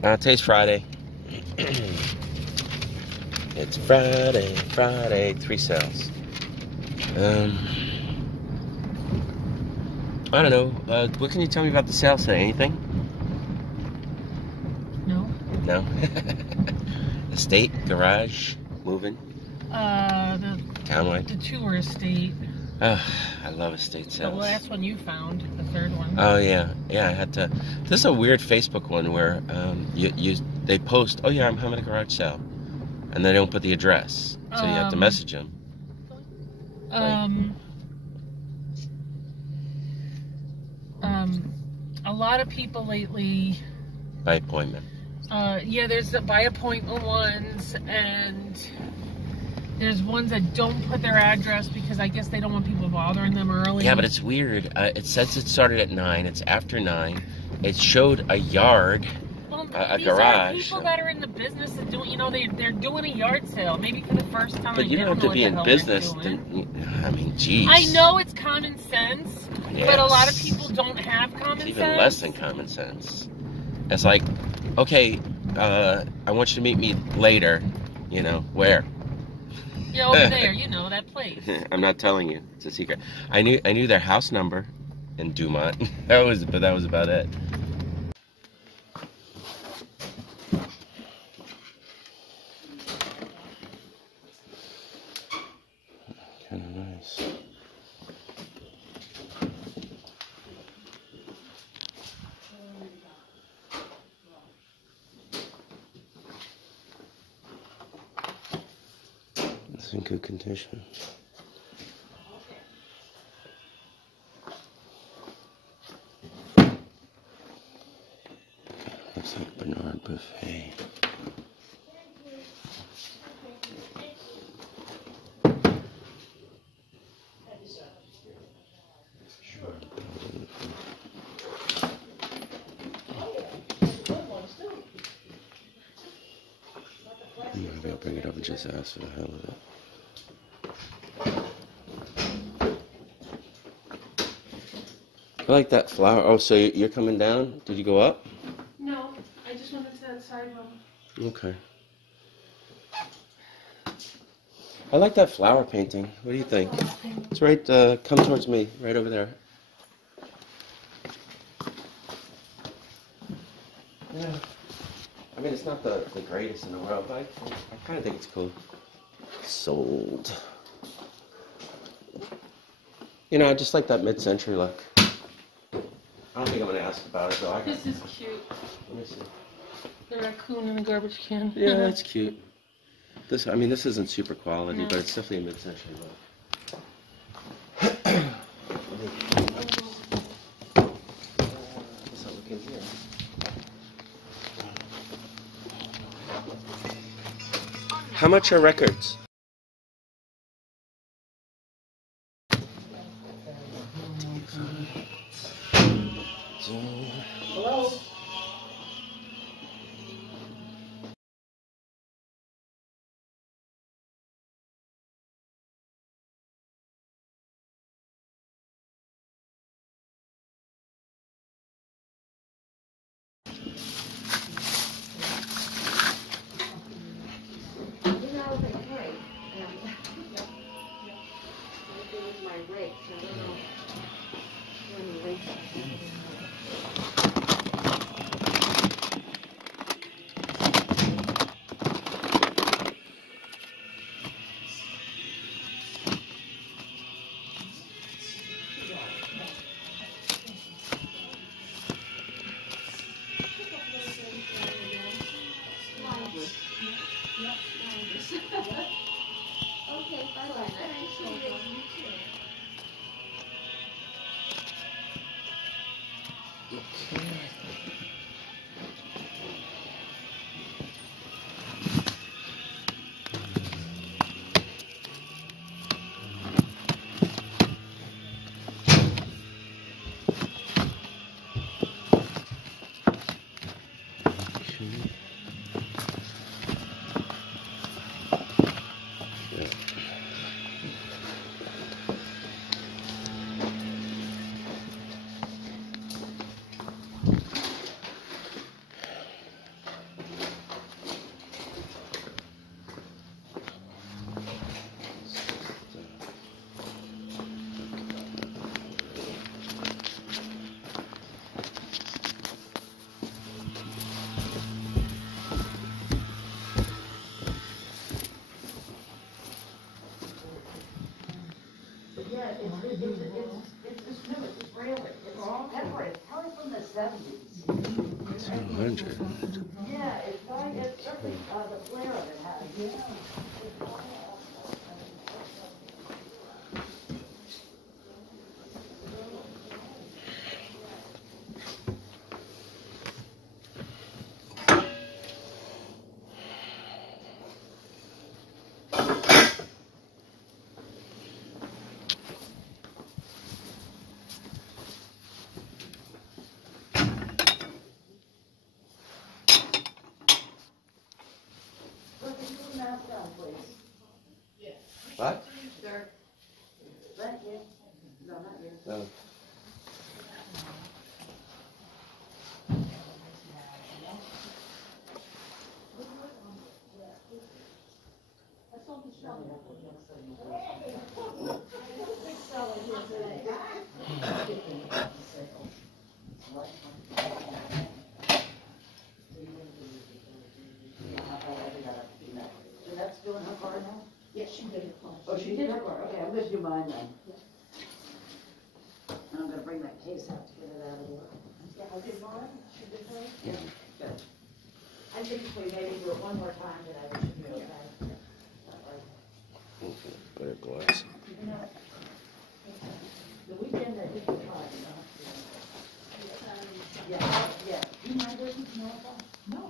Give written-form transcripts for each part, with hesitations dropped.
Today's Friday. It's Friday, 3 sales. I don't know. What can you tell me about the sales today? Anything? No. No? Estate, garage, moving? The Townwide? The tour estate. Oh, I love estate sales. The last one you found, the third one. Oh yeah, yeah. I had to. This is a weird Facebook one where they post, oh yeah, I'm having a garage sale, and they don't put the address, so you have to message them. A lot of people lately. By appointment. Yeah, there's the by appointment ones, and there's ones that don't put their address because I guess they don't want people bothering them early. Yeah, but it's weird. It says it started at 9. It's after 9. It showed a yard, a garage. These are people that are in the business of doing, you know, they're doing a yard sale, maybe for the first time. But you don't have to be in business. I mean, geez. I know it's common sense, yes. But a lot of people don't have common sense. It's even less than common sense. It's like, okay, I want you to meet me later. You know, where? Yeah, over there, you know, that place. I'm not telling you. It's a secret. I knew their house number in Dumont. That was about it. Kind of nice. It's in good condition. Looks like Bernard Buffet. Maybe I'll bring it up and just ask for the hell of it. I like that flower. Oh, so you're coming down? Did you go up? No, I just went into that side room. Okay. I like that flower painting. What do you think? It's right, come towards me, right over there. Yeah. I mean, it's not the greatest in the world, but I kind of think it's cool. Sold. You know, I just like that mid-century look. I don't think I'm going to ask about it, though. This is cute. Let me see. The raccoon in the garbage can. Yeah, that's cute. I mean, this isn't super quality, but it's definitely a mid-century look. What's that look in here? How much are records? Hello? 200. Yeah, it's something, the flare of it has. What? Sir. Thank you. No, not you. No. That's doing her car now? Yes, she did her car. Oh, she did her car. Okay, I'm gonna do mine then. And I'm gonna bring that case out to get it out of the way. Yeah, I did mine. She did hers? Yeah. Good. I think if we maybe do it one more time, then I should be okay. Okay, better glass. You know, the weekend I did the car, you know. Yeah, yeah. Do you mind working tomorrow? No.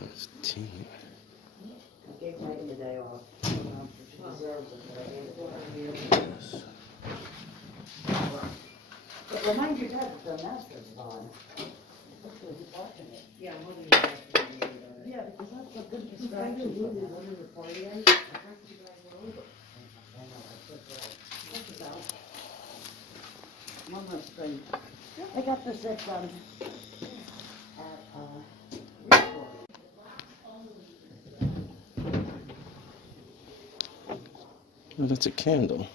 That's tea. I gave Leighty the day off. She deserves it, but I gave it to her. Yes. But remind your dad that the master's on. Hopefully he's watching it. Yeah, I'm hoping he's watching it. Yeah, because that's a good distraction. What is the party? I heard you guys were over. I know, I said that. Check this out. One more string. I got this at, Resale. Oh, that's a candle.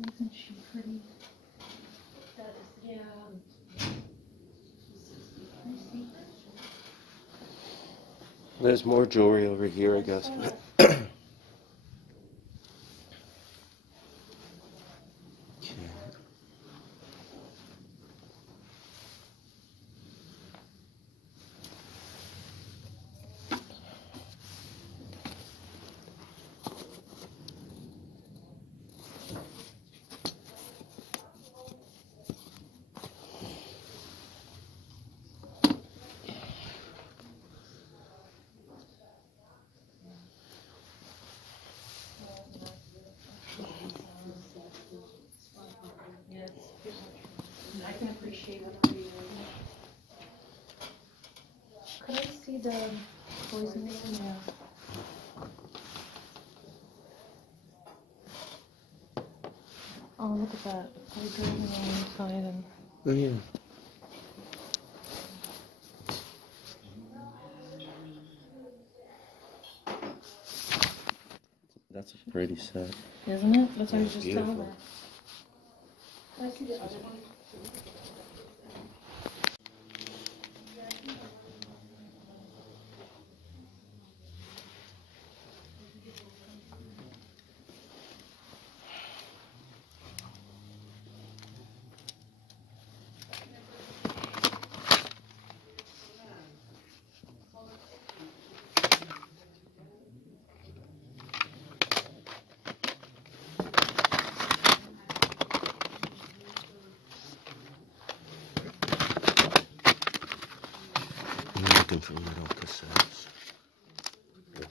Isn't she pretty? Yeah. There's more jewelry over here, I guess. I can appreciate it. Could I see the poison? Yeah. Oh, look at that. They're driving on the side and... Oh, yeah. That's a pretty set. Isn't it? That's what I was just Beautiful. telling her. Can I see the other one?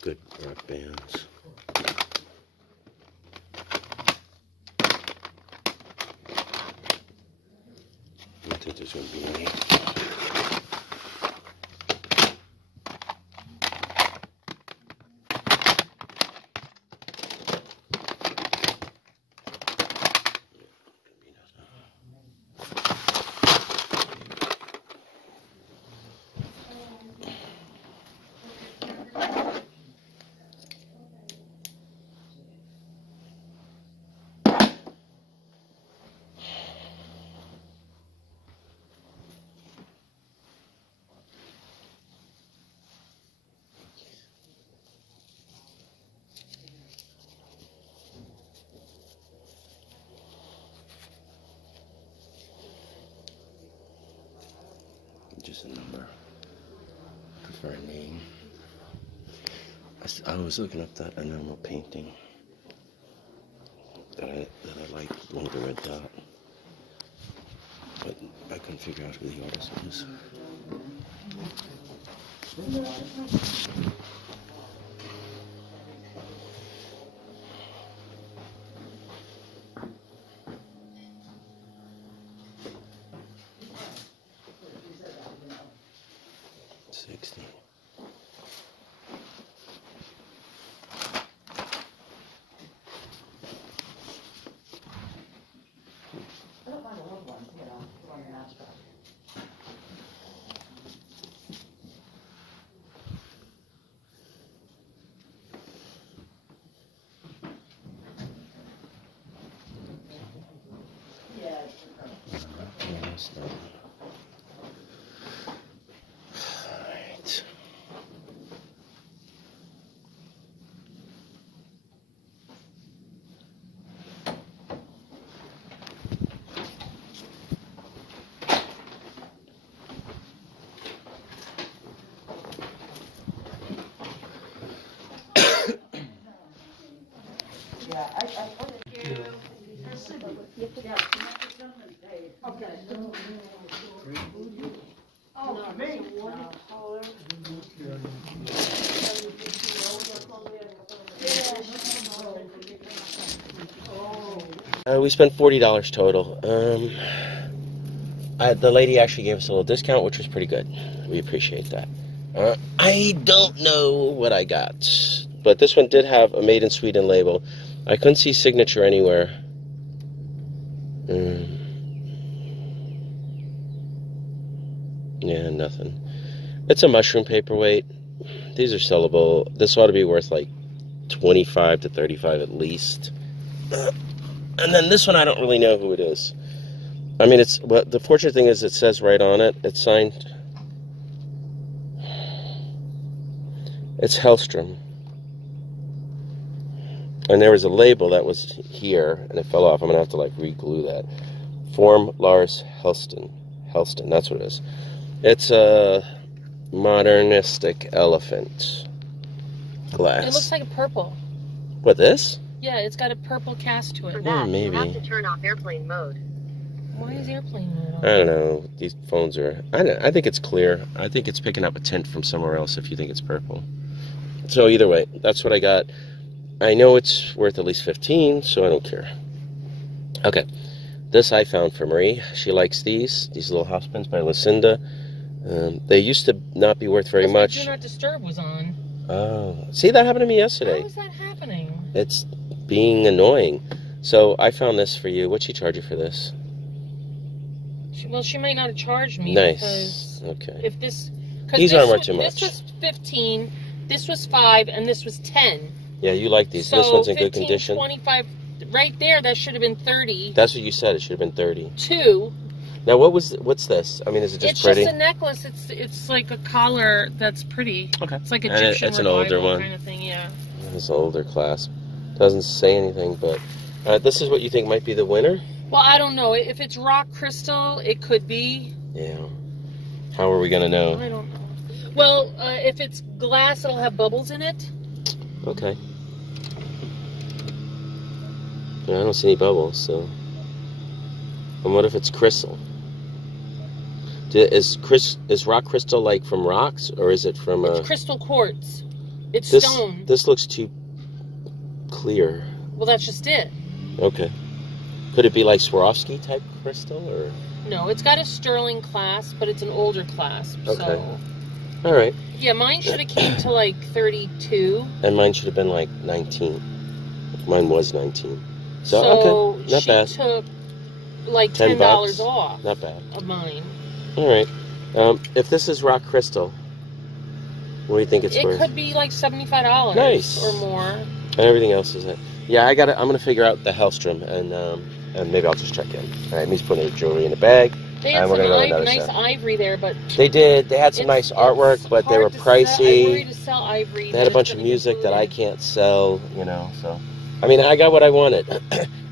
good rock bands. I don't think there's going to be any. Just a number. I prefer a name. I was looking up that enamel painting that I like, one with the red dot, but I couldn't figure out who the artist was. Alright. We spent $40 total. The lady actually gave us a little discount, which was pretty good. We appreciate that. I don't know what I got, but this one did have a Made in Sweden label. I couldn't see signature anywhere. Yeah, nothing. It's a mushroom paperweight. These are sellable. This ought to be worth like 25 to 35 at least. And then this one, I don't really know who it is. I mean, it's, well, the fortunate thing is it says right on it, it's signed. It's Hellsten. And there was a label that was here, and it fell off. I'm going to have to, like, re-glue that. Form Lars Hellsten. Hellsten, that's what it is. It's a modernistic elephant glass. It looks like a purple. What, this? Yeah, it's got a purple cast to it. For that, maybe. you have to turn off airplane mode. Why is airplane mode on? I don't know. These phones are... I think it's clear. I think it's picking up a tint from somewhere else if you think it's purple. So either way, that's what I got. I know it's worth at least 15, so I don't care. Okay. This I found for Marie. She likes these little house pins by Lucinda. They used to not be worth very much. Do Not Disturb was on. Oh. See, that happened to me yesterday. How is that happening? It's being annoying. So I found this for you. What'd she charge you for this? Well, she might not have charged me. Nice. Okay. If this... These aren't worth too much. This was 15, this was 5, and this was 10. Yeah, you like these. So this one's in 15, good condition. 25, right there, that should have been 30. That's what you said. It should have been 30. 2. Now, what's this? I mean, is it just pretty? It's just a necklace. It's like a collar that's pretty. Okay. It's like Egyptian it's an older one. kind of thing, yeah. It's an older clasp. Doesn't say anything, but this is what you think might be the winner? Well, I don't know. If it's rock crystal, it could be. Yeah. How are we going to know? I don't know. Well, if it's glass, it'll have bubbles in it. Okay. Yeah, I don't see any bubbles, so... And what if it's crystal? Is rock crystal like from rocks, or is it from It's crystal quartz. It's stone. This looks too clear. Well, that's just it. Okay. Could it be like Swarovski type crystal, or? No, it's got a sterling clasp, but it's an older clasp. Okay. So. All right. Yeah, mine should have came to like 32. And mine should have been like 19. Mine was 19. So okay, not bad. She took like $10 off. Not bad. Of mine. All right. If this is rock crystal, what do you think it's worth? It could be like $75 Nice. or more. And everything else is it? Yeah, I'm gonna figure out the Hellsten and maybe I'll just check in. All right, he's putting jewelry in a bag. They had some nice ivory there, but they did. They had some nice artwork, but they were pricey. I worry to sell ivory. They had a bunch of music that I can't sell, you know. So, I mean, I got what I wanted,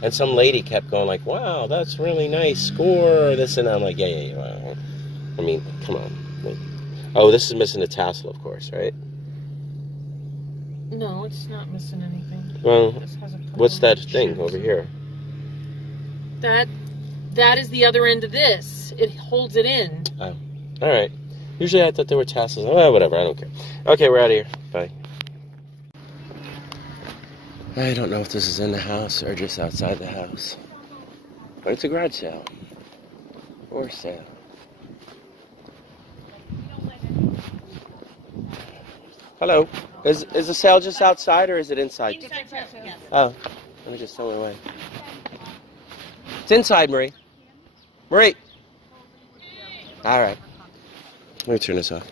and some lady kept going like, "Wow, that's really nice score." This and that. I'm like, yeah. Wow. I mean, come on. Like, oh, this is missing a tassel, of course, right? No, it's not missing anything. Well, what's that thing over here? That is the other end of this. It holds it in. Oh, all right. Usually I thought there were tassels. Oh, whatever. I don't care. Okay, we're out of here. Bye. I don't know if this is in the house or just outside the house. But it's a garage sale. Or sale. Hello. Is the sale just outside or is it inside? Yes. Oh, let me just throw it away. It's inside, Marie. Marie. All right. Let me turn this off.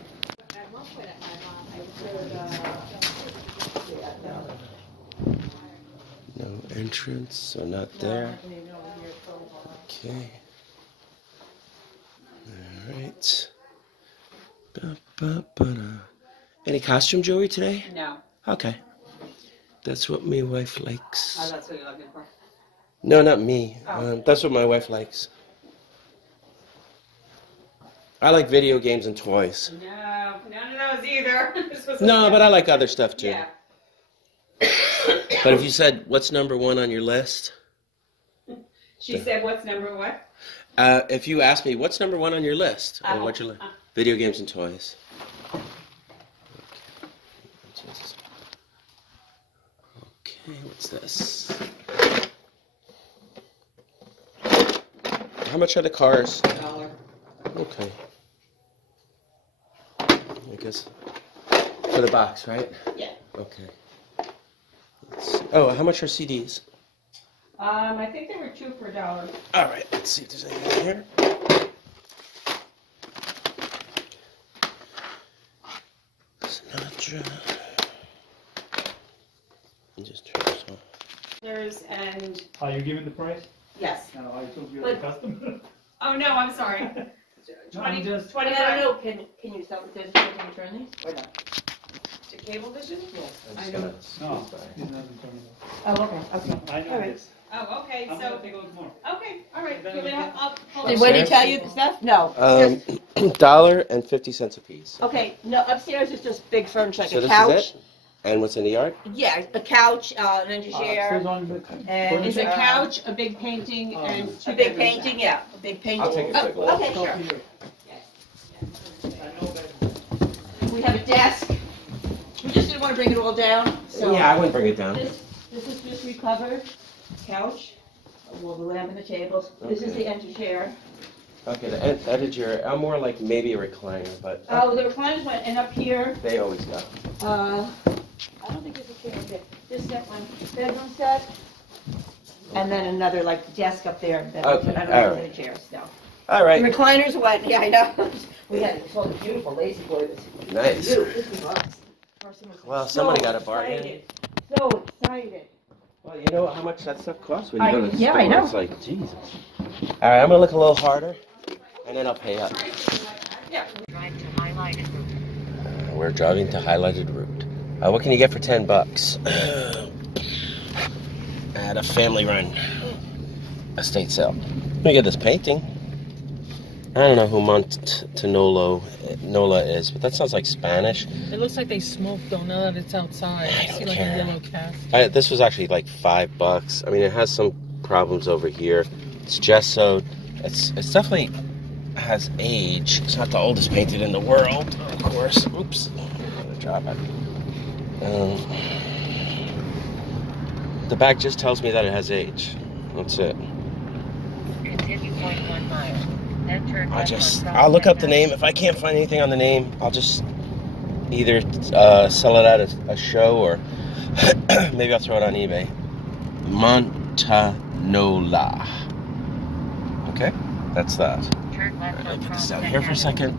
No entrance, so not there. Okay. All right. Any costume jewelry today? No. Okay. That's what my wife likes. Oh, that's what you're looking for? No, not me. Oh. That's what my wife likes. I like video games and toys. No, none of those either. No, but I like other stuff too. Yeah. But if you said, what's number one on your list? She said, what's number what? If you asked me, what's number one on your list? Or what's your list? Video games and toys. Okay, what's this? How much are the cars? $1. Okay. I guess for the box, right? Yeah. Okay. Let's see. Oh, how much are CDs? I think there were 2 for $1. All right, let's see if there's anything in here. Sinatra. Just turn this off. There's and. Are you giving the price? Yes. No, I told you the customer. Oh no, I'm sorry. 20. just- 20. I don't know. Can you sell? Does it return these or no? To Cablevision? Yes. I'm I just know. gonna- No, sorry. he's not returning it. Oh, okay. I know All right. this. Oh, okay. I'm So. gonna take a look more. Okay. All right. Then You want me to- I'll Did Wendy tell you the stuff? No. $1.50 a piece. Okay. No. Upstairs is just big furniture, like So a this couch. is it? And what's in the yard? Yeah, a couch, an Says chair, on the and Is a couch, a big painting, and a big painting. Yeah, a big painting. I'll take a quick look. Okay, sure. I know that. We have a desk. We just didn't want to bring it all down, so. Yeah, I wouldn't bring it down. This is just recovered couch. We'll the lamp and the tables. This is the empty chair. Okay, the editor, I'm more like maybe a recliner, but Oh, the recliners went, and up here, they always go. I don't think there's a chair there. Just that one bedroom set, and then another like desk up there. That Okay, I don't all know right. any chairs. No. All The right, recliners went. Yeah, I know. We had this whole beautiful lazy boy. nice. This was us. Person was Well, so somebody got a bargain. excited. So excited. Well, you know how much that stuff costs when you I- go to the yeah, store? I know. It's like, Jesus. All right, I'm gonna look a little harder, and then I'll pay up. Drive to highlighted route. We're driving to highlighted route. What can you get for $10? At a family-run estate sale. Let me get this painting. I don't know who Montanola is, but that sounds like Spanish. It looks like they smoked though, now that it's outside. I I don't see like care. a yellow cast. This was actually like $5. I mean, it has some problems over here. It's gessoed. It's definitely has age. It's not the oldest painted in the world, of course. Oops. I'm gonna drop it. The bag just tells me that it has age. That's it. Continue 0.1 mile. Then turn left on I'll look up the Prospect name. If I can't find anything on the name, I'll just either sell it at a show or maybe I'll throw it on eBay. Montanola. Okay, that's that. Turn left Alright, on put this out Prospect here for a Avenue. second.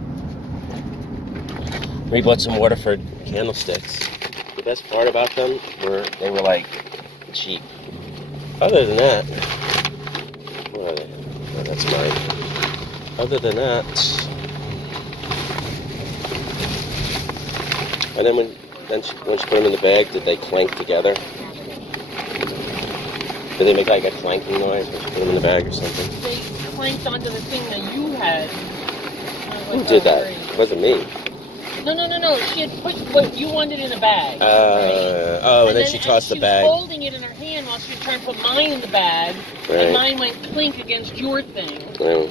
We bought some Waterford candlesticks. The best part about them were they were like cheap. Other than that, what are they? Oh, that's mine. Other than that, and then when she put them in the bag, did they clank together? Did they make like a clanking noise when she put them in the bag or something? They clanked onto the thing that you had. Who did that? It wasn't me. No. She had put what you wanted in the bag. Right? Oh, and then she tossed the bag. She was holding it in her hand while she was trying to put mine in the bag. Right. And mine went clink against your thing. Oh.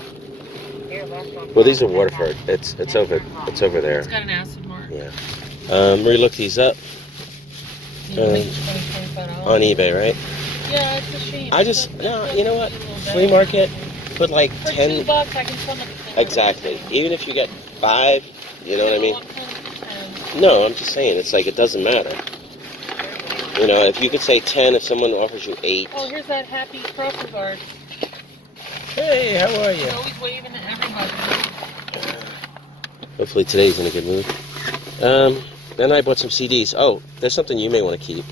Well, these are Waterford. It's over there. It's got an acid mark. Yeah. We looked these up on eBay, right? Yeah, it's a shame. You know what? Flea market, put like For 10. $2, I can sell them. Exactly. Even if you get 5, you know what I mean? No, I'm just saying, it's like it doesn't matter. You know, if you could say 10, if someone offers you 8. Oh, here's that happy crossing guard. Hey, how are He's you? always waving at everybody. Hopefully today's in a good mood. Then I bought some CDs. Oh, there's something you may want to keep.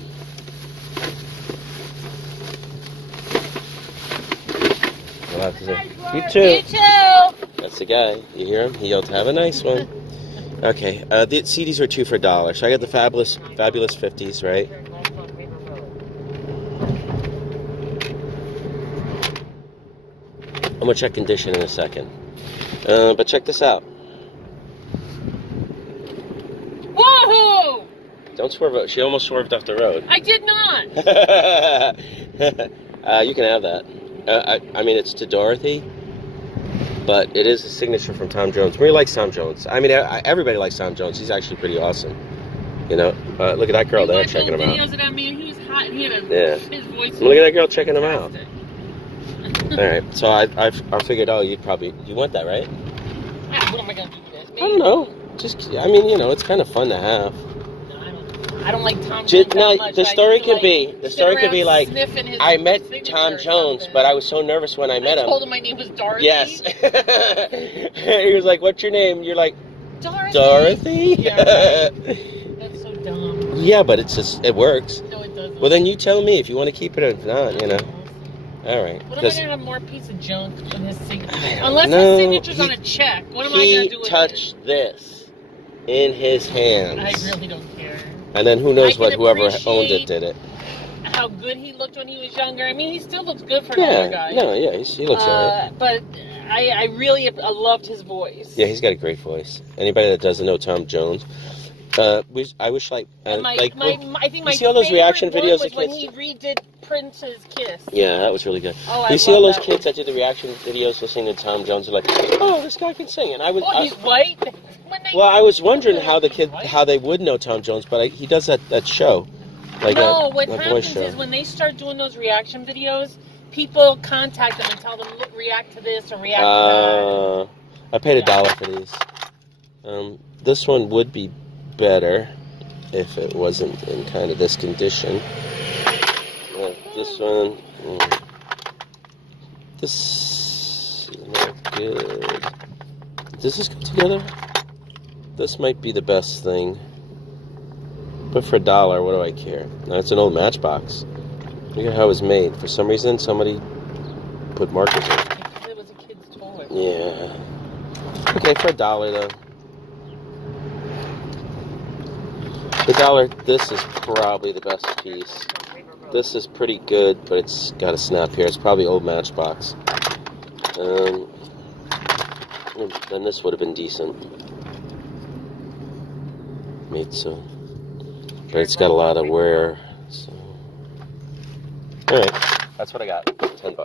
You too. You too. That's the guy. You hear him? He yelled, "Have a nice one." Okay, the CDs were 2 for $1. So I got the fabulous 50s, right? Turn left on River Road. I'm gonna check condition in a second. But check this out. Woohoo! Don't swerve out. She almost swerved off the road. I did not. You can have that. I mean, it's to Dorothy, but it is a signature from Tom Jones. Marie likes Tom Jones. I mean, everybody likes Tom Jones. He's actually pretty awesome. You know, look at that girl there checking him out. Videos of that man. He was hot. He had his voice. Look at that girl checking him out. Fantastic. All right, so I figured, oh, you want that, right? Yeah, what am I gonna do with this? I don't know. I mean, you know, it's kind of fun to have. No, I don't like Tom Jones that much. The story could be like, I met Tom Jones, but I was so nervous when I met him. I told him my name was Dorothy. Yes. He was like, "What's your name?" You're like, Dorothy. Dorothy? Yeah, right. That's so dumb. Yeah, but it works. No, it doesn't. Well, then you tell me if you want to keep it or not, you know. All right. What am I going to have more piece of junk in his signature? don't Unless know. his signature's on a check. What am I going to do with He touched this in his hands. I really don't care. And then who knows I what can whoever owned it appreciate did it. How good he looked when he was younger. I mean, he still looks good for another guy. He looks alright. But I really loved his voice. Yeah, he's got a great voice. Anybody that doesn't know Tom Jones, I wish I think my you see all those reaction videos was of when kids? he redid Prince's Kiss. Yeah, that was really good. Oh, you see all those that kids that do the reaction videos listening to Tom Jones are like, oh, this guy can sing. And he's white? I was wondering how they would know Tom Jones, but he does that show. Like what voice happens show. is when they start doing those reaction videos, people contact them and tell them, look, react to this or react to that. I paid $1 for these. This one would be better if it wasn't in kind of this condition. This one, this is not good. Does this go together? This might be the best thing. But for $1, what do I care? Now, it's an old Matchbox. Look at how it was made. For some reason, somebody put markers in it. Because it was a kid's toy. Yeah. Okay, for $1 though. $1, this is probably the best piece. This is pretty good, but it's got a snap here. It's probably old Matchbox. Then this would have been decent. Made so. But it's got a lot of wear. So. Alright, that's what I got. $10.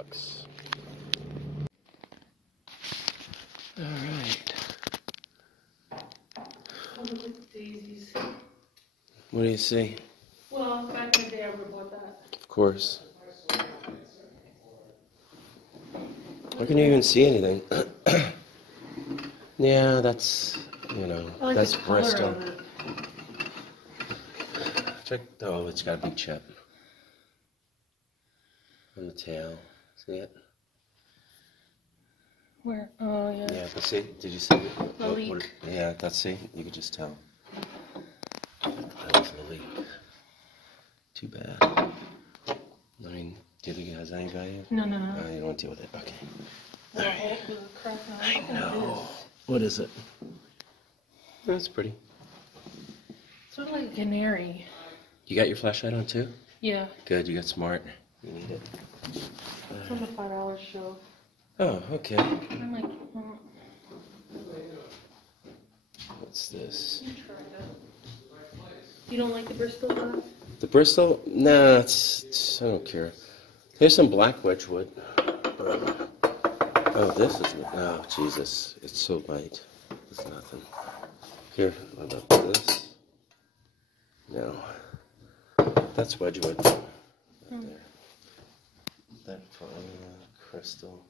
Alright. What do you see? Well, back in the day I would have bought that. Of course. I can even see anything. Yeah, that's, you know, I like that's the color Bristol. of it. Check, oh, it's got a big chip on the tail. See it? Where? Oh, yeah. Yeah, but see, did you see it? The leak. Yeah, that's, see, you could just tell. That was a leak. Too bad. I mean, do you think it has any value? No. You don't want to deal with it. Okay. I know. What is it? That's pretty. Sort of like a canary. You got your flashlight on too? Yeah. Good, you got smart. You need it. It's on the $5 show. Oh, okay. I'm like, What's this? you don't like the Bristol one? The Bristol? Nah, it's I don't care. Here's some black wedgewood. Oh, this is, oh, Jesus. It's so light. It's nothing. Here, what about this? No. That's wedgewood. Right there. That crystal.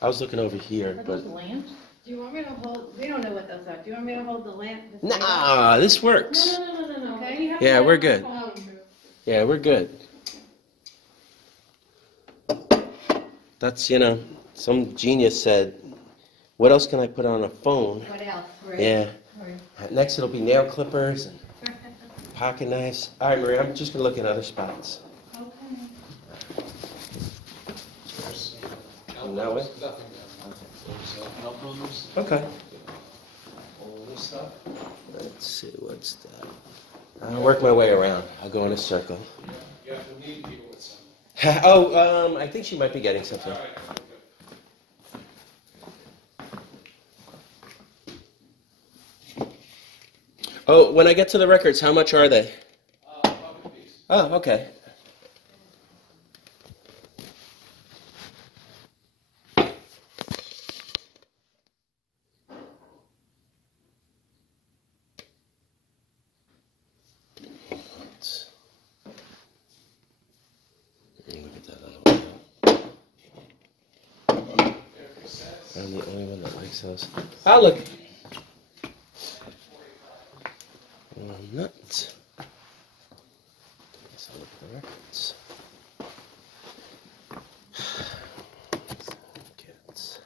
I was looking over here, Are but... those lamps? Do you want me to hold, we don't know what those are. Do you want me to hold the lamp? Nah, this works. No. Okay. Yeah, we're good. Yeah, we're good. That's, you know, some genius said, what else can I put on a phone? What else? Right. Yeah. Right. Next it'll be nail clippers and pocket knives. All right, Maria, I'm just going to look at other spots. Okay. From that way? Okay. Let's see, what's that? I'll work my way around. I'll go in a circle. Oh, I think she might be getting something. Oh, when I get to the records, how much are they? Oh, okay. I'm the only one that likes those. Ah, look. Nuts. Let's look at the records. Kids.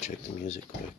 Check the music quick.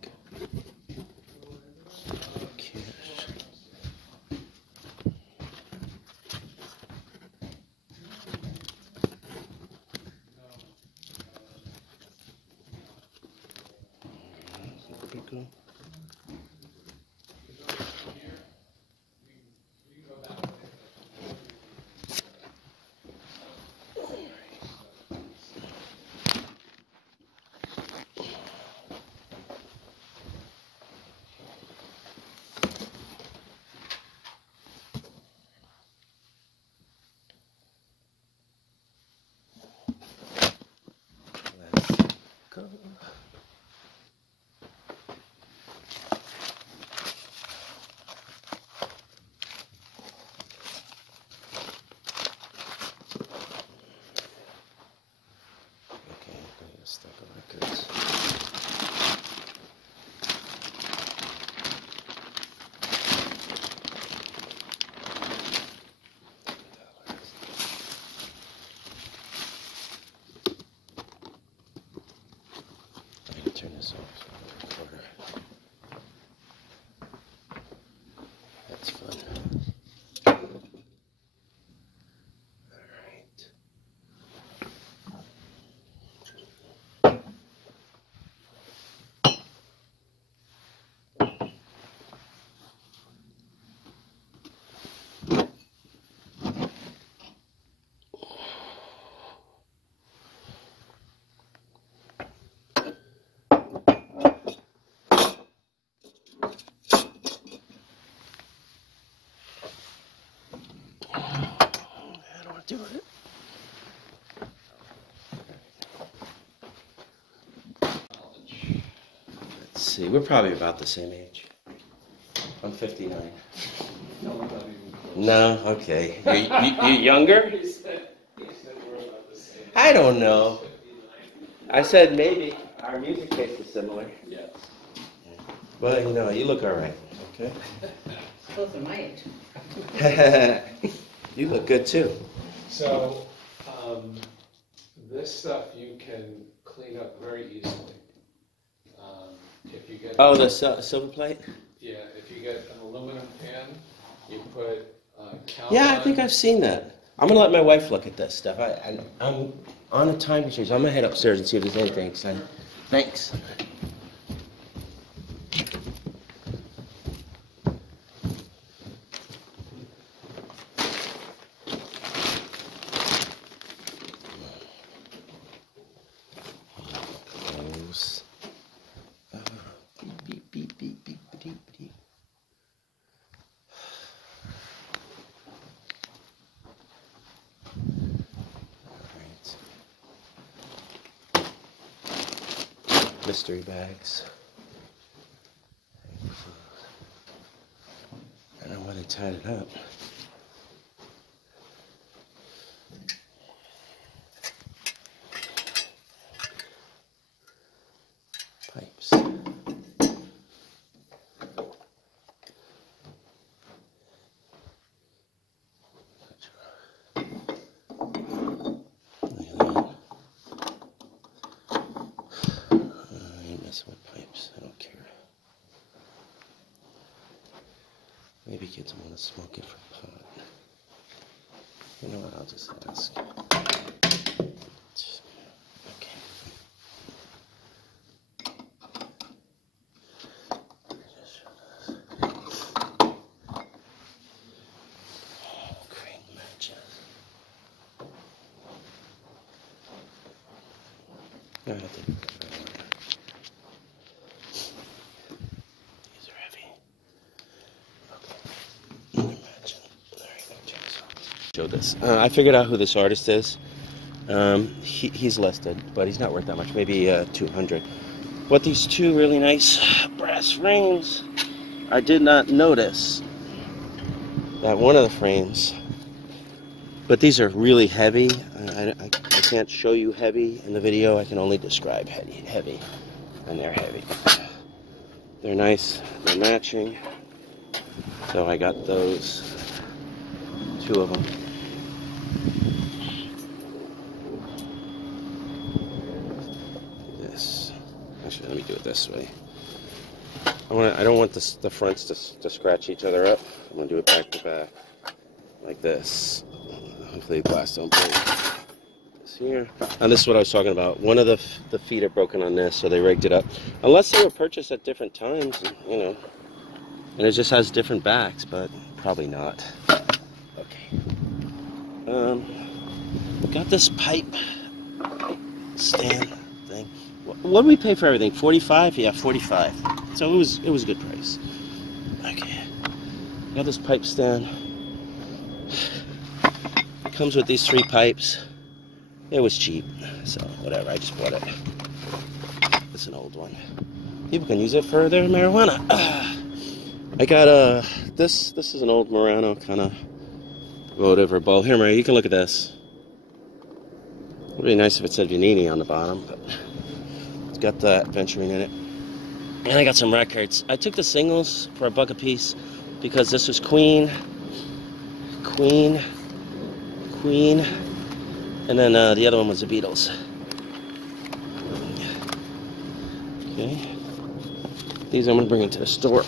doing it. Let's see, we're probably about the same age. I'm 59. No, not even close. No, okay. You younger? He said we're about the same. I don't know. I said maybe our music taste is similar. Yes. But you know, you look all right. Okay. Close to my age. You look good too. So, this stuff you can clean up very easily. If you get Oh, the silver plate? yeah, if you get an aluminum pan, you put Cowtown. Yeah, I think I've seen that. I'm gonna let my wife look at this stuff. I'm on a time machine, so I'm gonna head upstairs and see if there's anything. Thanks. Close. Beep, beep, beep, beep, beep, beep. Mystery bags. I don't know why they tied it up. Pipes. With pipes, I don't care. Maybe kids want to smoke it for pot. You know what? I'll just ask. Okay. Crane matches. I think. This. I figured out who this artist is. He's listed, but he's not worth that much. Maybe 200. But these two really nice brass rings, I did not notice that one of the frames. But these are really heavy. I can't show you heavy in the video. I can only describe heavy, and they're heavy. They're nice. They're matching. So I got those. 2 of them. Let me do it this way. I don't want the fronts to scratch each other up. I'm gonna do it back to back, like this. Hopefully the glass don't break. This here. And this is what I was talking about. One of the feet are broken on this, so they rigged it up. Unless they were purchased at different times, you know. And it just has different backs, but probably not. Okay. Got this pipe stand thing. What did we pay for everything? 45? Yeah, 45. So it was a good price. Okay. Got this pipe stand. It comes with these 3 pipes. It was cheap, so whatever. I just bought it. It's an old one. People can use it for their marijuana. I got this is an old Murano kind of whatever bowl. Here, Mary, you can look at this. It would be nice if it said Vanini on the bottom, but it's got that Venturing in it. And I got some records. I took the singles for $1 a piece because this was Queen, and then the other one was the Beatles. Okay. These I'm gonna bring into the store.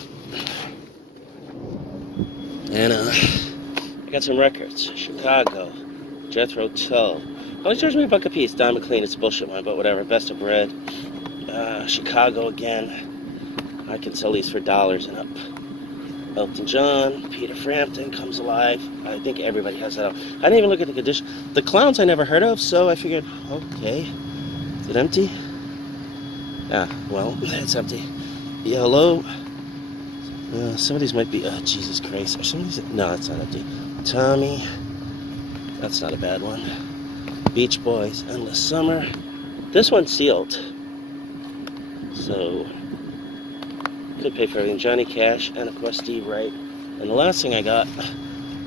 And I got some records. Chicago, Jethro Tull. Only charged me $1 a piece. Don McLean, it's a bullshit one, but whatever. Best of Bread. Chicago again. I can sell these for $1 and up. Elton John, Peter Frampton, Comes Alive. I think everybody has that out. I didn't even look at the condition. The Clowns I never heard of, so I figured, okay. Is it empty? Ah, well, it's empty. Yellow. Some of these might be, Jesus Christ. Are some of these, no, it's not empty. Tommy. That's not a bad one. Beach Boys, Endless Summer. This one's sealed. So, could pay for everything. Johnny Cash and of course Steve Wright. And the last thing I got,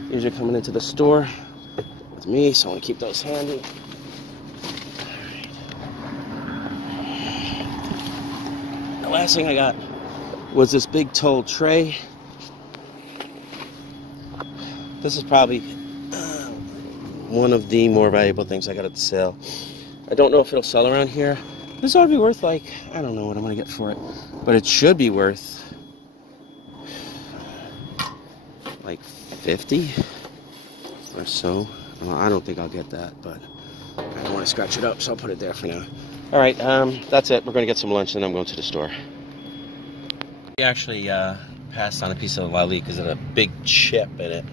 these are coming into the store with me, so I want to keep those handy. The last thing I got was this big Tole tray. This is probably one of the more valuable things I got at the sale. I don't know if it'll sell around here. This ought to be worth like, I don't know what I'm going to get for it, but it should be worth like 50 or so. Well, I don't think I'll get that, but I don't want to scratch it up, so I'll put it there for now. All right, that's it. We're going to get some lunch, and then I'm going to the store. We actually passed on a piece of Leighty because it had a big chip in it.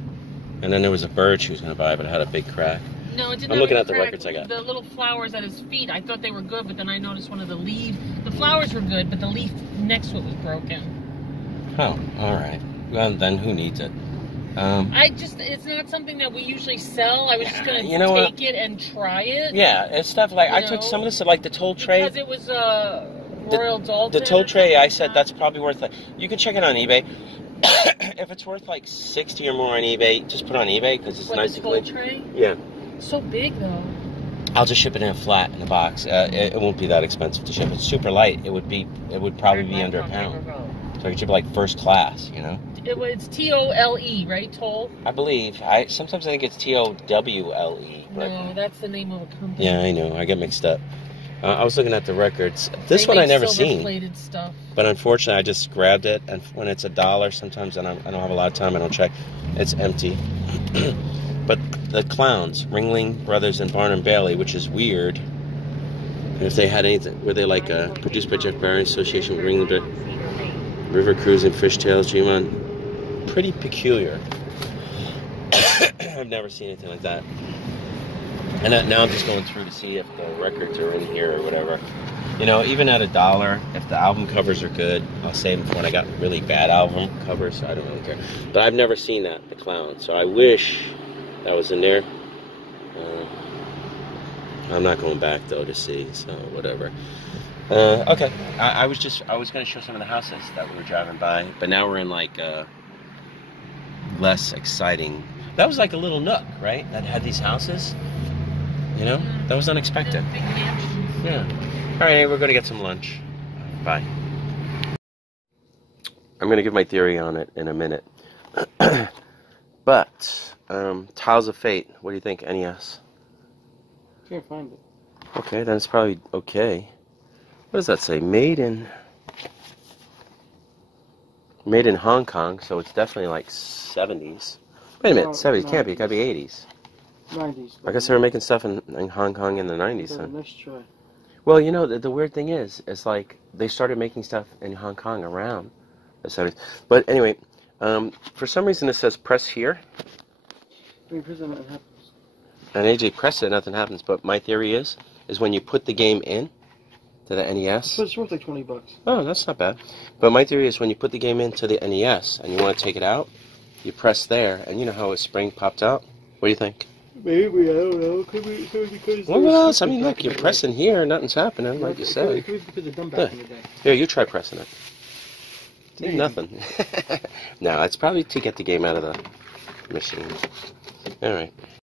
And then there was a bird she was going to buy, but it had a big crack. No, it didn't. I'm looking at the records I got. The little flowers at his feet, I thought they were good, but then I noticed one of the leaves. The flowers were good, but the leaf next to it was broken. Oh, all right. Well, then who needs it? It's not something that we usually sell. I was just going to take it and try it. Yeah, it's stuff like, I took some of this, like the Tole tray. Because it was Royal Dalton. The Tole tray, I said that's probably worth, like, you can check it on eBay. If it's worth like 60 or more on eBay, just put it on eBay because it's nice and clean. Tray? Yeah. So big though. I'll just ship it in a flat in a box. It won't be that expensive to ship. It's super light. It would probably be under £1. So I could ship it like first class, you know. It's T-O-L-E, right, Tole? I believe. Sometimes I think it's T-O-W-L-E. No, that's the name of a company. Yeah, I know. I get mixed up. I was looking at the records. This one I never seen. Silver-plated stuff. But unfortunately, I just grabbed it, and when it's $1, sometimes I don't have a lot of time. I don't check. It's empty. But the clowns, Ringling Brothers and Barnum Bailey, which is weird. If they had anything, were they like produced by Jeff Barry, Association with Ringling, River Cruise and Fishtails, Dream On. Pretty peculiar. I've never seen anything like that. And now I'm just going through to see if the records are in here or whatever. You know, even at $1, if the album covers are good, I'll save them for when I got really bad album covers, so I don't really care. But I've never seen that, the clown, so I wish that was in there. I'm not going back, though, to see, so whatever. Okay, I was going to show some of the houses that we were driving by, but now we're in, like, less exciting. That was like a little nook, right, that had these houses. You know, that was unexpected. Yeah. All right, we're going to get some lunch. Bye. I'm going to give my theory on it in a minute. But, Tiles of Fate, what do you think, NES? Can't find it. Okay, then it's probably okay. What does that say? Made in Hong Kong, so it's definitely like 70s. Wait a minute, 70s can't be, it got to be 80s. 90s. I guess they were making stuff in Hong Kong in the 90s then. Nice try. Well, you know, the weird thing is like they started making stuff in Hong Kong around the 70s. But anyway, for some reason it says press here. When you press it, nothing happens. And AJ pressed it, nothing happens. But my theory is when you put the game in to the NES. It's worth like $20. Oh, that's not bad. But my theory is when you put the game into the NES and you want to take it out, you press there, and you know how a spring popped out? What do you think? Maybe, I don't know. Could be because well, what else? I mean, look, you're pressing here, nothing's happening, like you said. It could be because they're done back in the day. Here, you try pressing it. Maybe. Nothing. No, it's probably to get the game out of the machine. All right.